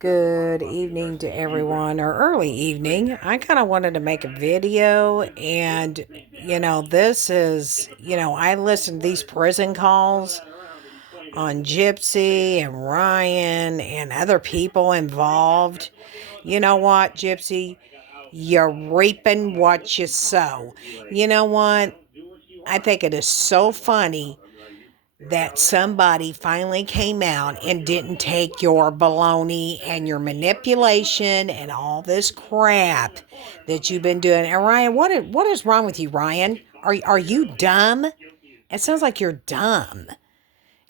Good evening to everyone, or early evening. I kind of wanted to make a video, and this is, I listen to these prison calls on Gypsy and Ryan and other people involved. You know what, Gypsy? You're reaping what you sow. You know what? I think it is so funny that somebody finally came out and didn't take your baloney and your manipulation and all this crap that you've been doing. And Ryan, what is wrong with you, Ryan? Are you dumb? It sounds like you're dumb.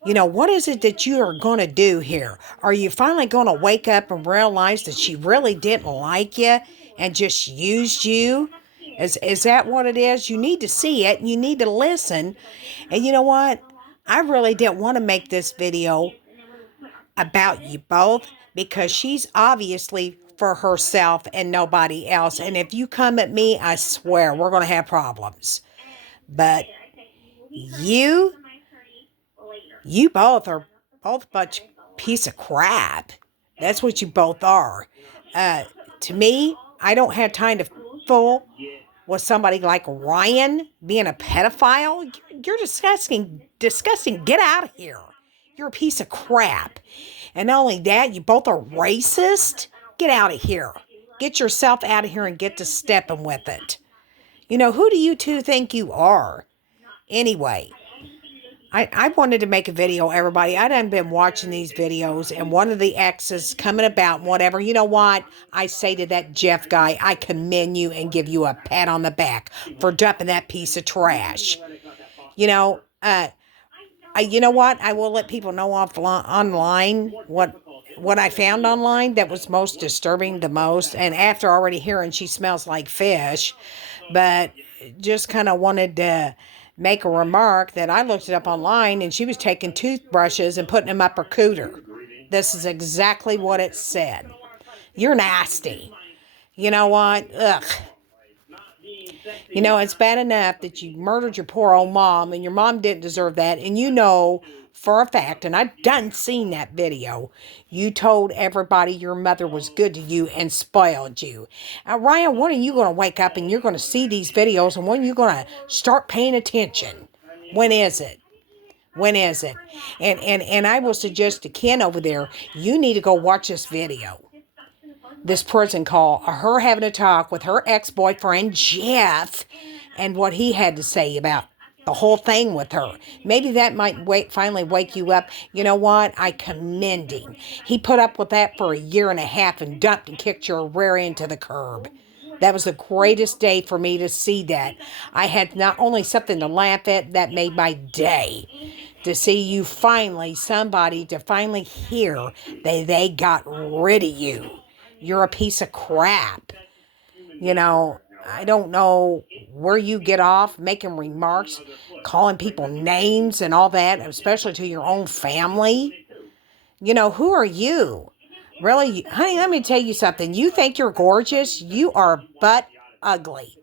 What is it that you are going to do here? Are you finally going to wake up and realize that she really didn't like you and just used you? Is that what it is? You need to see it. You need to listen. And you know what? I really didn't want to make this video about you both because she's obviously for herself and nobody else. And if you come at me, I swear we're going to have problems. But you both are both a bunch piece of crap. That's what you both are. To me, I don't have time to fool with somebody like Ryan being a pedophile. You're disgusting. Disgusting. Get out of here. You're a piece of crap. And not only that, you both are racist. Get out of here. Get yourself out of here and get to stepping with it. Who do you two think you are? Anyway, I wanted to make a video, everybody. I done been watching these videos, and one of the exes coming about, whatever. You know what? I say to that Jeff guy, I commend you and give you a pat on the back for dumping that piece of trash. You know what? I will let people know online what I found online that was most disturbing the most. And after already hearing she smells like fish, but just kind of wanted to make a remark that I looked it up online, and she was taking toothbrushes and putting them up her cooter. This is exactly what it said. You're nasty. You know what? Ugh. It's bad enough that you murdered your poor old mom, and your mom didn't deserve that. And for a fact, and I've done seen that video, you told everybody your mother was good to you and spoiled you. Now, Ryan, when are you going to wake up and you're going to see these videos, and when are you going to start paying attention? When is it? When is it? And I will suggest to Ken over there, you need to go watch this video. This prison call, her having a talk with her ex-boyfriend, Jeff, and what he had to say about the whole thing with her. Maybe that might finally wake you up. You know what? I commend him. He put up with that for a year and a half and dumped and kicked your rear end to the curb. That was the greatest day for me to see that. I had not only something to laugh at, that made my day. To see you somebody to finally hear that they got rid of you. You're a piece of crap. I don't know where you get off making remarks, calling people names and all that, especially to your own family. Who are you? Really, honey, let me tell you something. You think you're gorgeous? You are butt ugly.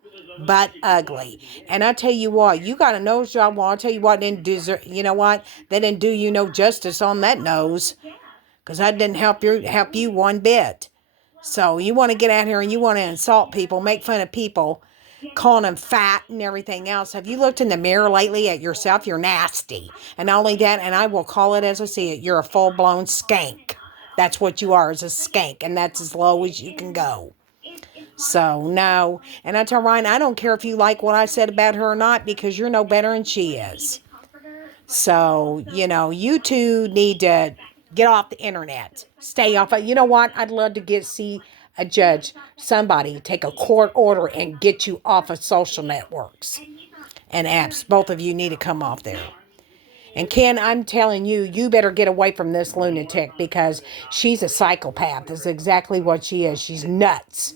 Butt ugly. And I tell you what, you got a nose job. Well, I'll tell you what, you know what? They didn't do you no justice on that nose. Because that didn't help you one bit. So you want to get out here and you want to insult people, make fun of people, calling them fat and everything else. Have you looked in the mirror lately at yourself? You're nasty. And not only that, and I will call it as I see it, you're a full-blown skank. That's what you are, is a skank, and that's as low as you can go. So, no. And I tell Ryan, I don't care if you like what I said about her or not, because you're no better than she is. So, you two need to get off the internet. Stay off it. You know what? I'd love to see a judge, somebody take a court order and get you off of social networks and apps. Both of you need to come off there. And Ken, I'm telling you, you better get away from this lunatic, because she's a psychopath. That's exactly what she is. She's nuts.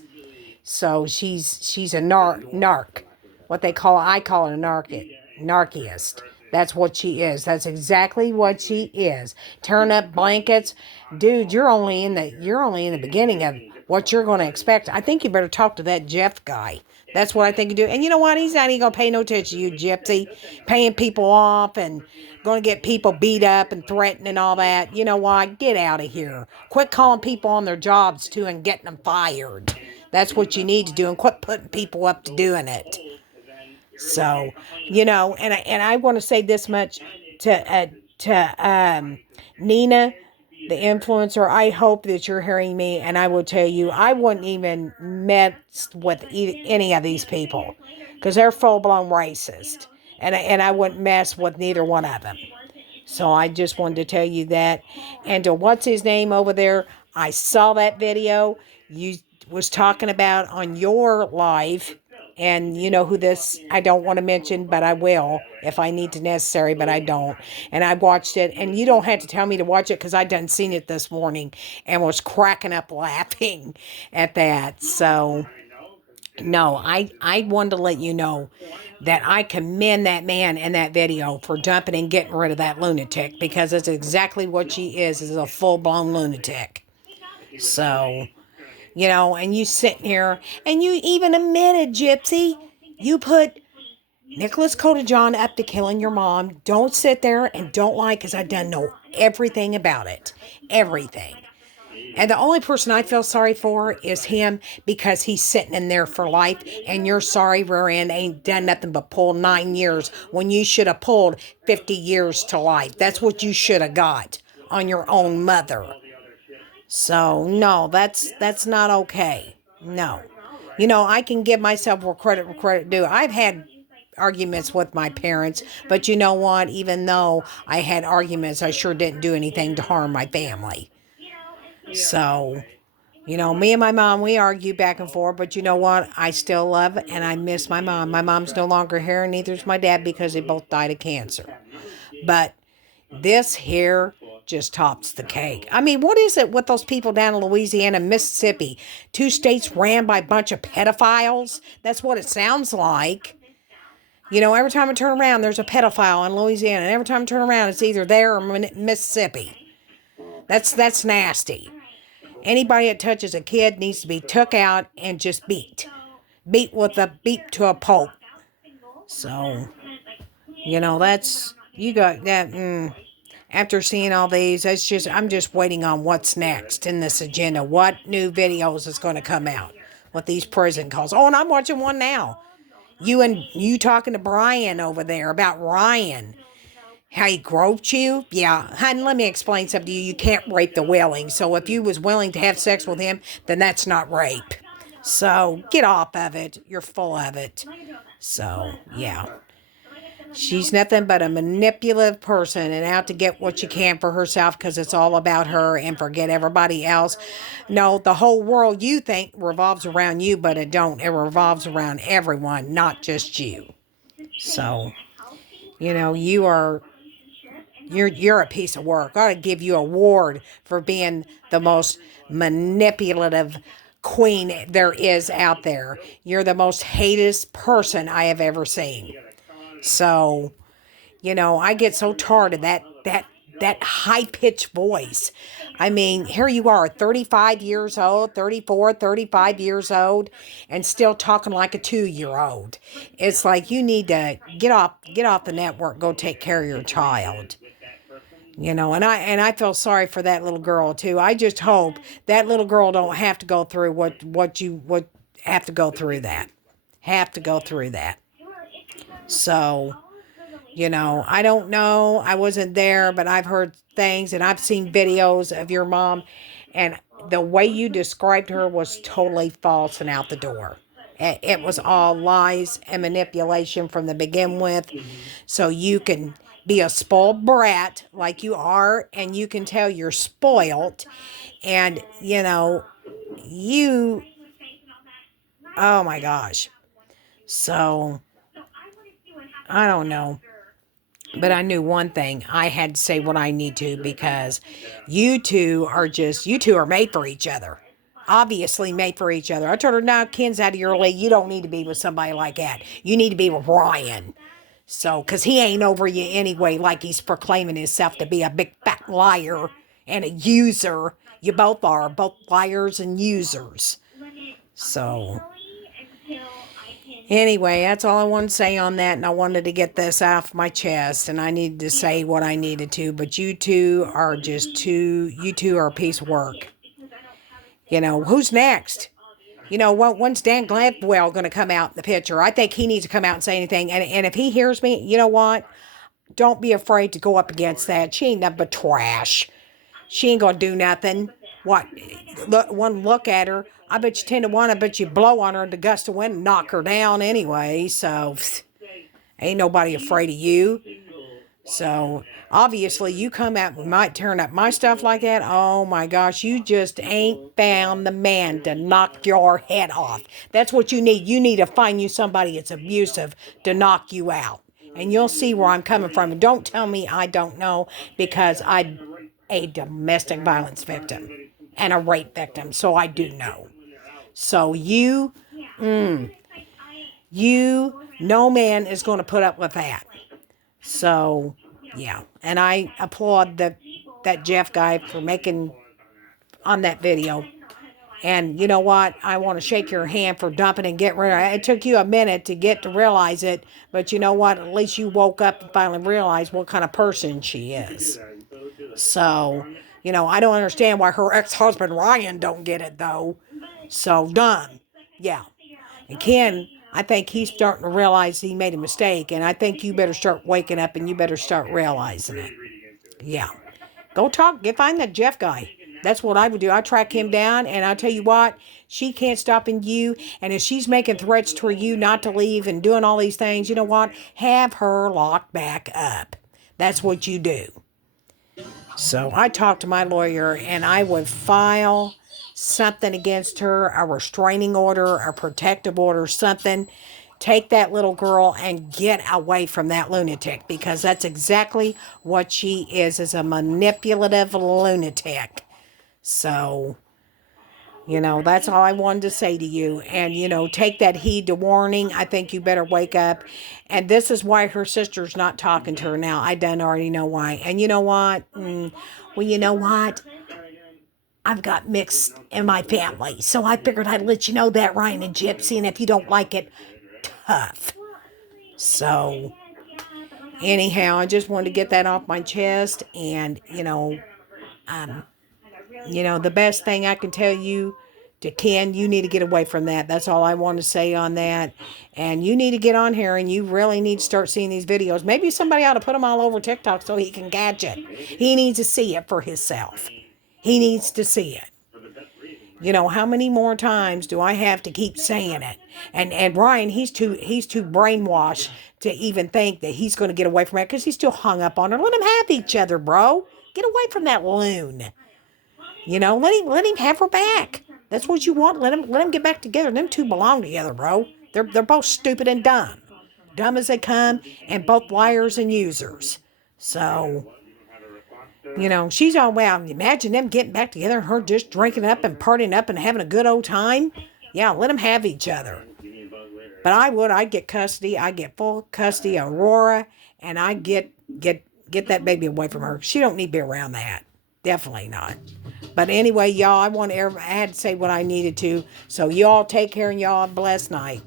So she's a narc. I call it a narcissist. That's what she is. That's exactly what she is. Tearing up blankets. Dude, you're only in the beginning of what you're going to expect. I think you better talk to that Jeff guy. That's what I think you do. And you know what? He's not even going to pay no attention to you, Gypsy. Paying people off and going to get people beat up and threatened and all that. You know what? Get out of here. Quit calling people on their jobs, too, and getting them fired. That's what you need to do. And quit putting people up to doing it. So, and I want to say this much to Nina, the influencer. I hope that you're hearing me, and I will tell you, I wouldn't even mess with any of these people because they're full-blown racist, and I wouldn't mess with neither one of them. So I just wanted to tell you that. And to what's his name over there, I saw that video you was talking about on your live. And you know who this, I don't want to mention, but I will if I need to necessary, but I don't. And I watched it, and you don't have to tell me to watch it because I done seen it this morning and was cracking up laughing at that. So, no, I wanted to let you know that I commend that man in that video for jumping and getting rid of that lunatic, because that's exactly what she is a full-blown lunatic. So, and you sitting here, and you even admitted, Gypsy, you put Nicholas John up to killing your mom. Don't sit there and don't lie, because I done know everything about it. Everything. And the only person I feel sorry for is him, because he's sitting in there for life, and you're sorry rear end ain't done nothing but pull 9 years when you should have pulled 50 years to life. That's what you should have got on your own mother. So, no, that's not okay. No. I can give myself where credit due. I've had arguments with my parents, but you know what? Even though I had arguments, I sure didn't do anything to harm my family. So, me and my mom, we argue back and forth, but you know what? I still love and I miss my mom. My mom's no longer here, and neither's my dad, because they both died of cancer. But this here just tops the cake. I mean, what is it with those people down in Louisiana and Mississippi? 2 states ran by a bunch of pedophiles? That's what it sounds like. Every time I turn around, there's a pedophile in Louisiana. And every time I turn around, it's either there or Mississippi. That's nasty. Anybody that touches a kid needs to be took out and just beat. Beat to a pulp. So, that's, you got that. After seeing all these, I'm just waiting on what's next in this agenda. What new videos is going to come out with these prison calls. Oh, and I'm watching one now. You talking to Brian over there about Ryan. How he groped you? Yeah, honey, let me explain something to you. You can't rape the willing. So if you was willing to have sex with him, then that's not rape. So get off of it. You're full of it. So, yeah. She's nothing but a manipulative person and out to get what she can for herself, because it's all about her and forget everybody else. No, the whole world you think revolves around you, but it don't. It revolves around everyone, not just you. So, you're a piece of work. I ought to give you an award for being the most manipulative queen there is out there. You're the most hated person I have ever seen. So, I get so tired of that high-pitched voice. I mean, here you are, 35 years old, 34, 35 years old, and still talking like a 2-year-old. It's like you need to get off the network, go take care of your child. And I feel sorry for that little girl too. I just hope that little girl don't have to go through what you would have to go through that. Have to go through that. So, I don't know. I wasn't there, but I've heard things and I've seen videos of your mom, and the way you described her was totally false and out the door. It was all lies and manipulation from the begin with. So you can be a spoiled brat like you are, and you can tell you're spoiled, and oh my gosh. So I don't know. But I knew one thing. I had to say what I need to, because you two are made for each other. Obviously made for each other. I told her, no, Ken's out of your league. You don't need to be with somebody like that. You need to be with Ryan. So, because he ain't over you anyway, like he's proclaiming himself to be a big fat liar and a user. You both are, both liars and users. So, anyway, that's all I wanted to say on that, and I wanted to get this off my chest, and I needed to say what I needed to, but you two are a piece of work. Who's next? When's Dan Gladwell going to come out in the picture? I think he needs to come out and say anything, and if he hears me, you know what? Don't be afraid to go up against that. She ain't nothing but trash. She ain't going to do nothing. What? Look at her. I bet you 10 to 1, I bet you blow on her in the gust of wind and knock her down anyway. So, ain't nobody afraid of you. So, obviously, you come out and might turn up my stuff like that. Oh, my gosh. You just ain't found the man to knock your head off. That's what you need. You need to find you somebody that's abusive to knock you out. And you'll see where I'm coming from. Don't tell me I don't know, because I'm a domestic violence victim and a rape victim. So I do know. So no man is going to put up with that. So, yeah. And I applaud that Jeff guy for making on that video. And you know what? I want to shake your hand for dumping and getting rid of it. It took you a minute to get to realize it. But you know what? At least you woke up and finally realized what kind of person she is. So, I don't understand why her ex-husband Ryan don't get it, though. So, done. Yeah. And Ken, I think he's starting to realize he made a mistake. And I think you better start waking up and you better start realizing it. Yeah. Go find that Jeff guy. That's what I would do. I track him down, and I'll tell you what, she can't stop in you. And if she's making threats to you not to leave and doing all these things, you know what? Have her locked back up. That's what you do. So I talked to my lawyer, and I would file something against her, a restraining order, a protective order, something. Take that little girl and get away from that lunatic, because that's exactly what she is a manipulative lunatic. So, that's all I wanted to say to you. And, take that heed to warning. I think you better wake up. And this is why her sister's not talking to her now. I done already know why. And you know what? Well, you know what? I've got mixed in my family. So I figured I'd let you know that, Ryan and Gypsy. And if you don't like it, tough. So, anyhow, I just wanted to get that off my chest. And, the best thing I can tell you to Ken, you need to get away from that. That's all I want to say on that. And you need to get on here, and you really need to start seeing these videos. Maybe somebody ought to put them all over TikTok so he can catch it. He needs to see it for himself. He needs to see it. How many more times do I have to keep saying it? And Ryan, he's too brainwashed to even think that he's going to get away from it, because he's still hung up on her. Let them have each other, bro. Get away from that loon. Let him have her back. That's what you want. Let him get back together. Them two belong together, bro. They're both stupid and dumb. Dumb as they come, and both liars and users. So, she's all, well, imagine them getting back together and her just drinking up and partying up and having a good old time. Yeah, let them have each other. But I'd get custody. I'd get full custody of Aurora, and I'd get that baby away from her. She don't need to be around that. Definitely not. But anyway, y'all, I had to say what I needed to. So y'all take care, and y'all have a blessed night.